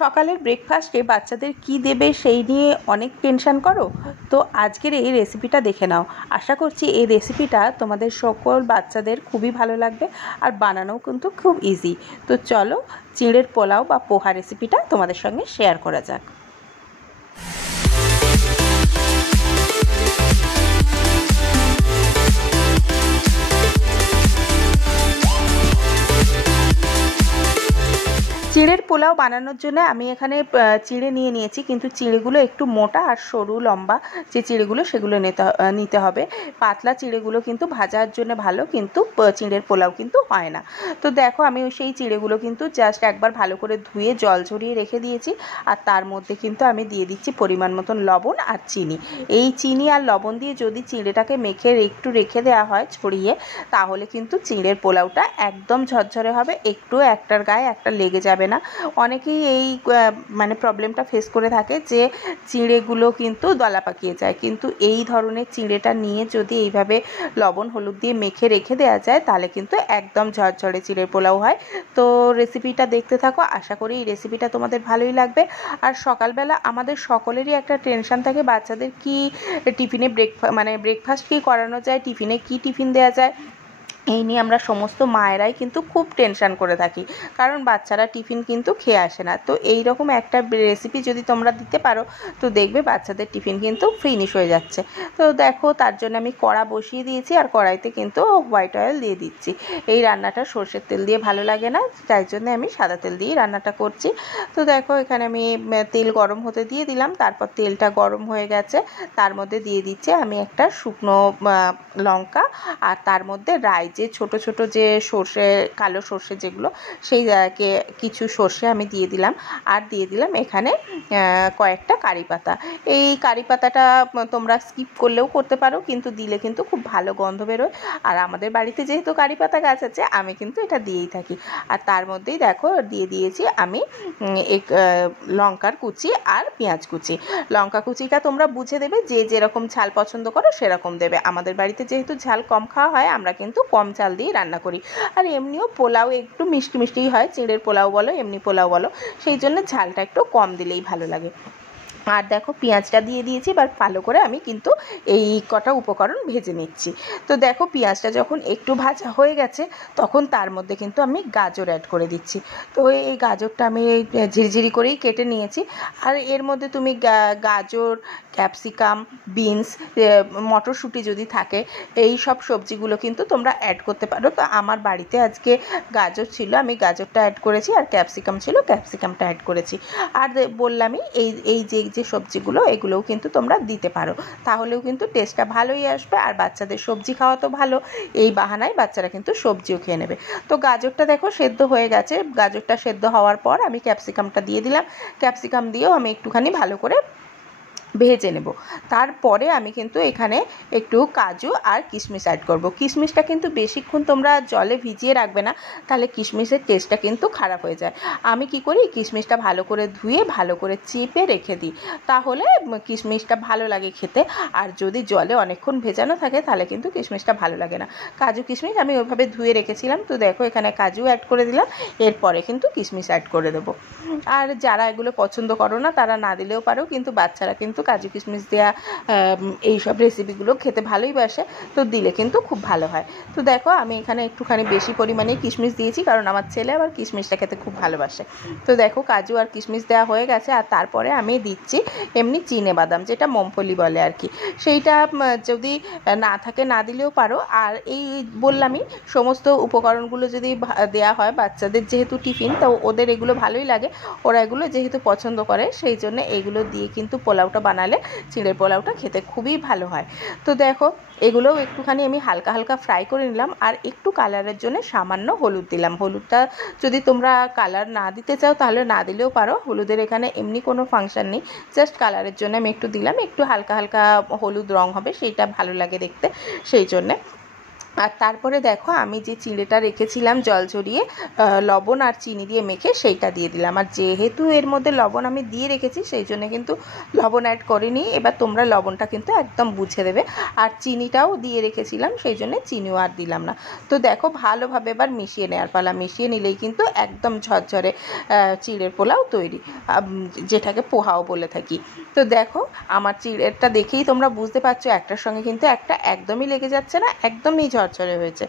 সকালের ব্রেকফাস্টে বাচ্চাদের কি দেবে সেই নিয়ে অনেক টেনশন করো। তো আজকের এই রেসিপিটা দেখে নাও। আশা করছি এই রেসিপিটা তোমাদের সকল বাচ্চাদের খুবই ভালো লাগবে আর বানানোও কিন্তু খুব ইজি। তো চলো চিঁড়ের পোলাও বা পোহা রেসিপিটা তোমাদের সঙ্গে শেয়ার করা যাক। চিঁড়ের পোলাও বানানোর জন্য আমি এখানে চিঁড়ে নিয়েছি, কিন্তু চিঁড়েগুলো একটু মোটা আর সরু লম্বা যে চিঁড়েগুলো সেগুলো নিতে হবে। পাতলা চিঁড়েগুলো কিন্তু ভাজার জন্য ভালো, কিন্তু চিঁড়ের পোলাও কিন্তু হয় না। তো দেখো আমি সেই চিঁড়েগুলো কিন্তু জাস্ট একবার ভালো করে ধুয়ে জল ঝরিয়ে রেখে দিয়েছি, আর তার মধ্যে কিন্তু আমি দিয়ে দিচ্ছি পরিমাণ মতন লবণ আর চিনি। এই চিনি আর লবণ দিয়ে যদি চিঁড়েটাকে মেখে একটু রেখে দেওয়া হয় ছড়িয়ে, তাহলে কিন্তু চিঁড়ের পোলাওটা একদম ঝরঝরে হবে, একটু একটার গায়ে একটা লেগে যাবে না। অনেকেই এই প্রবলেমটা ফেস করে থাকে যে চিঁড়েগুলো কিন্তু দলা পাকিয়ে যায়, কিন্তু এই ধরনের চিঁড়েটা নিয়ে যদি এইভাবে লবণ হলুদ দিয়ে মেখে রেখে দেওয়া যায় তাহলে কিন্তু একদম ঝরঝরে চিঁড়ের পোলাও হয়। তো রেসিপিটা দেখতে থাকো, আশা করি এই রেসিপিটা তোমাদের ভালোই লাগবে। আর সকালবেলা আমাদের সকলেরই একটা টেনশন থাকে বাচ্চাদের কি টিফিনে ব্রেকফাস্ট কি করানো যায়, টিফিনে কি টিফিন দেওয়া যায়, এই নিয়ে আমরা সমস্ত মায়েরাই কিন্তু খুব টেনশান করে থাকি, কারণ বাচ্চারা টিফিন কিন্তু খেয়ে আসে না। তো এই রকম একটা রেসিপি যদি তোমরা দিতে পারো তো দেখবে বাচ্চাদের টিফিন কিন্তু ফিনিশ হয়ে যাচ্ছে। তো দেখো তার জন্য আমি কড়া বসিয়ে দিয়েছি, আর কড়াইতে কিন্তু হোয়াইট অয়েল দিয়ে দিচ্ছি। এই রান্নাটা সর্ষের তেল দিয়ে ভালো লাগে না, তাই জন্য আমি সাদা তেল দিয়েই রান্নাটা করছি। তো দেখো এখানে আমি তেল গরম হতে দিয়ে দিলাম, তারপর তেলটা গরম হয়ে গেছে, তার মধ্যে দিয়ে দিচ্ছে আমি একটা শুকনো লঙ্কা, আর তার মধ্যে রাই, যে ছোট ছোট যে সর্ষে, কালো সর্ষে যেগুলো, সেই কিছু সর্ষে আমি দিয়ে দিলাম, আর দিয়ে দিলাম এখানে কয়েকটা কারি পাতা। এই কারি পাতাটা তোমরা স্কিপ করলেও করতে পারো, কিন্তু দিলে কিন্তু খুব ভালো গন্ধ বেরোয়। আর আমাদের বাড়িতে যেহেতু কারি পাতা গাছ আছে, আমি কিন্তু এটা দিয়েই থাকি। আর তার মধ্যেই দেখো দিয়ে দিয়েছি আমি লঙ্কার কুচি আর পেঁয়াজ কুচি। লঙ্কা কুচিটা তোমরা বুঝে দেবে, যে যেরকম ঝাল পছন্দ করো সেরকম দেবে। আমাদের বাড়িতে যেহেতু ঝাল কম খাওয়া হয়, আমরা কিন্তু কম ঝাল দিয়ে রান্না করি। আর এমনিও পোলাও একটু মিষ্টি মিষ্টিই হয়, চিঁড়ের পোলাও বলো এমনি পোলাও বলো, সেই জন্য ঝালটা একটু কম দিলেই ভালো লাগে। আর দেখো পেঁয়াজটা দিয়ে দিয়েছি, এবার ভালো করে আমি কিন্তু এই কটা উপকরণ ভেজে নিচ্ছি। তো দেখো পেঁয়াজটা যখন একটু ভাজা হয়ে গেছে, তখন তার মধ্যে কিন্তু আমি গাজর অ্যাড করে দিচ্ছি। তো এই গাজরটা আমি ঝিরিঝিরি করেই কেটে নিয়েছি। আর এর মধ্যে তুমি গাজর, ক্যাপসিকাম, বিনস, মটরশুঁটি যদি থাকে, এই সব সবজিগুলো কিন্তু তোমরা অ্যাড করতে পারো। তো আমার বাড়িতে আজকে গাজর ছিল, আমি গাজরটা অ্যাড করেছি, আর ক্যাপসিকাম ছিল, ক্যাপসিকামটা অ্যাড করেছি। আর বললামই এই যে সবজিগুলো, এগুলোও কিন্তু তোমরা দিতে পারো, তাহলেও কিন্তু টেস্টটা ভালোই আসবে। আর বাচ্চাদের সবজি খাওয়া তো ভালো, এই বাহানায় বাচ্চারা কিন্তু সবজিও খেয়ে নেবে। তো গাজরটা দেখো সেদ্ধ হয়ে গেছে, গাজরটা সেদ্ধ হওয়ার পর আমি ক্যাপসিকামটা দিয়ে দিলাম। ক্যাপসিকাম দিয়েও আমি একটুখানি ভালো করে ভেজে নেব। তারপরে আমি কিন্তু এখানে একটু কাজু আর কিশমিশ অ্যাড করব। কিশমিশটা কিন্তু বেশিক্ষণ তোমরা জলে ভিজিয়ে রাখবে না, তাহলে কিশমিশের টেস্টটা কিন্তু খারাপ হয়ে যায়। আমি কি করি, কিশমিশটা ভালো করে ধুয়ে ভালো করে চেপে রেখে দিই, তাহলে কিশমিশটা ভালো লাগে খেতে। আর যদি জলে অনেকক্ষণ ভেজানো থাকে তাহলে কিন্তু কিশমিশটা ভালো লাগে না। কাজু কিশমিশ আমি ওইভাবে ধুয়ে রেখেছিলাম। তো দেখো এখানে কাজু অ্যাড করে দিলাম, এরপরে কিন্তু কিশমিশ অ্যাড করে দেবো। আর যারা এগুলো পছন্দ করো না তারা না দিলেও পারো, কিন্তু বাচ্চারা কিন্তু কাজু কিশমিশ দেওয়া এইসব রেসিপিগুলো খেতে ভালোই বাসে, তো দিলে কিন্তু খুব ভালো হয়। তো দেখো আমি এখানে একটুখানি বেশি পরিমাণে কিশমিশ দিয়েছি, কারণ আমার ছেলে আবার কিশমিশটা খেতে খুব ভালোবাসে। তো দেখো কাজু আর কিশমিশ দেওয়া হয়ে গেছে, আর তারপরে আমি দিচ্ছি এমনি চিনে বাদাম, যেটা মুংফলি বলে আর কি, সেইটা যদি না থাকে না দিলেও পারো। আর এই বললামই সমস্ত উপকরণগুলো যদি দেওয়া হয়, বাচ্চাদের যেহেতু টিফিন, তো ওদের এগুলো ভালোই লাগে, ওরা এগুলো যেহেতু পছন্দ করে, সেই জন্য এইগুলো দিয়ে কিন্তু পোলাওটা বানালে চিঁড়ের পোলাওটা খেতে খুবই ভালো হয়। তো দেখো এগুলোও একটুখানি আমি হালকা হালকা ফ্রাই করে নিলাম, আর একটু কালারের জন্য সামান্য হলুদ দিলাম। হলুদটা যদি তোমরা কালার না দিতে চাও তাহলে না দিলেও পারো, হলুদের এখানে এমনি কোনো ফাংশন নেই, জাস্ট কালারের জন্য আমি একটু দিলাম, একটু হালকা হালকা হলুদ রং হবে, সেইটা ভালো লাগে দেখতে, সেই জন্যে। আর তারপরে দেখো আমি যে চিড়েটা রেখেছিলাম জল ঝরিয়ে লবণ আর চিনি দিয়ে মেখে সেইটা দিয়ে দিলাম। আর যেহেতু এর মধ্যে লবণ আমি দিয়ে রেখেছি সেই জন্য কিন্তু লবণ অ্যাড করিনি। এবার তোমরা লবণটা কিন্তু একদম বুঝে দেবে। আর চিনিটাও দিয়ে রেখেছিলাম সেই জন্য চিনিও আর দিলাম না। তো দেখো ভালোভাবে এবার মিশিয়ে নেওয়ার পালা। মিশিয়ে নিলেই কিন্তু একদম ঝরঝরে চিড়ের পোলাও তৈরি, যেটাকে পোহাও বলে থাকি। তো দেখো আমার চিড়েরটা দেখেই তোমরা বুঝতে পারছো একটার সঙ্গে কিন্তু একটা একদমই লেগে যাচ্ছে না, একদমই ঝরঝরে হয়েছে।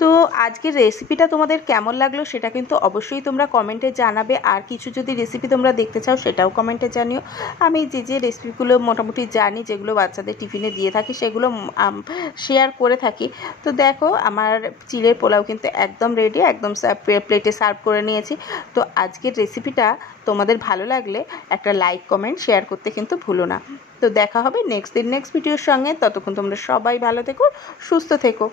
তো আজকের রেসিপিটা তোমাদের কেমন লাগলো সেটা কিন্তু অবশ্যই তোমরা কমেন্টে জানাবে। আর কিছু যদি রেসিপি তোমরা দেখতে চাও সেটাও কমেন্টে জানিও। আমি যে রেসিপিগুলো মোটামুটি জানি, যেগুলো বাচ্চাদের টিফিনে দিয়ে থাকি, সেগুলো শেয়ার করে থাকি। তো দেখো আমার চিড়ের পোলাও কিন্তু একদম রেডি, একদম প্লেটে সার্ভ করে নিয়েছি। তো আজকের রেসিপিটা তোমাদের ভালো লাগলে একটা লাইক কমেন্ট শেয়ার করতে কিন্তু ভুলো না। তো দেখা হবে নেক্সট ভিডিওর সঙ্গে। ততক্ষণ তোমরা সবাই ভালো থেকো, সুস্থ থেকো।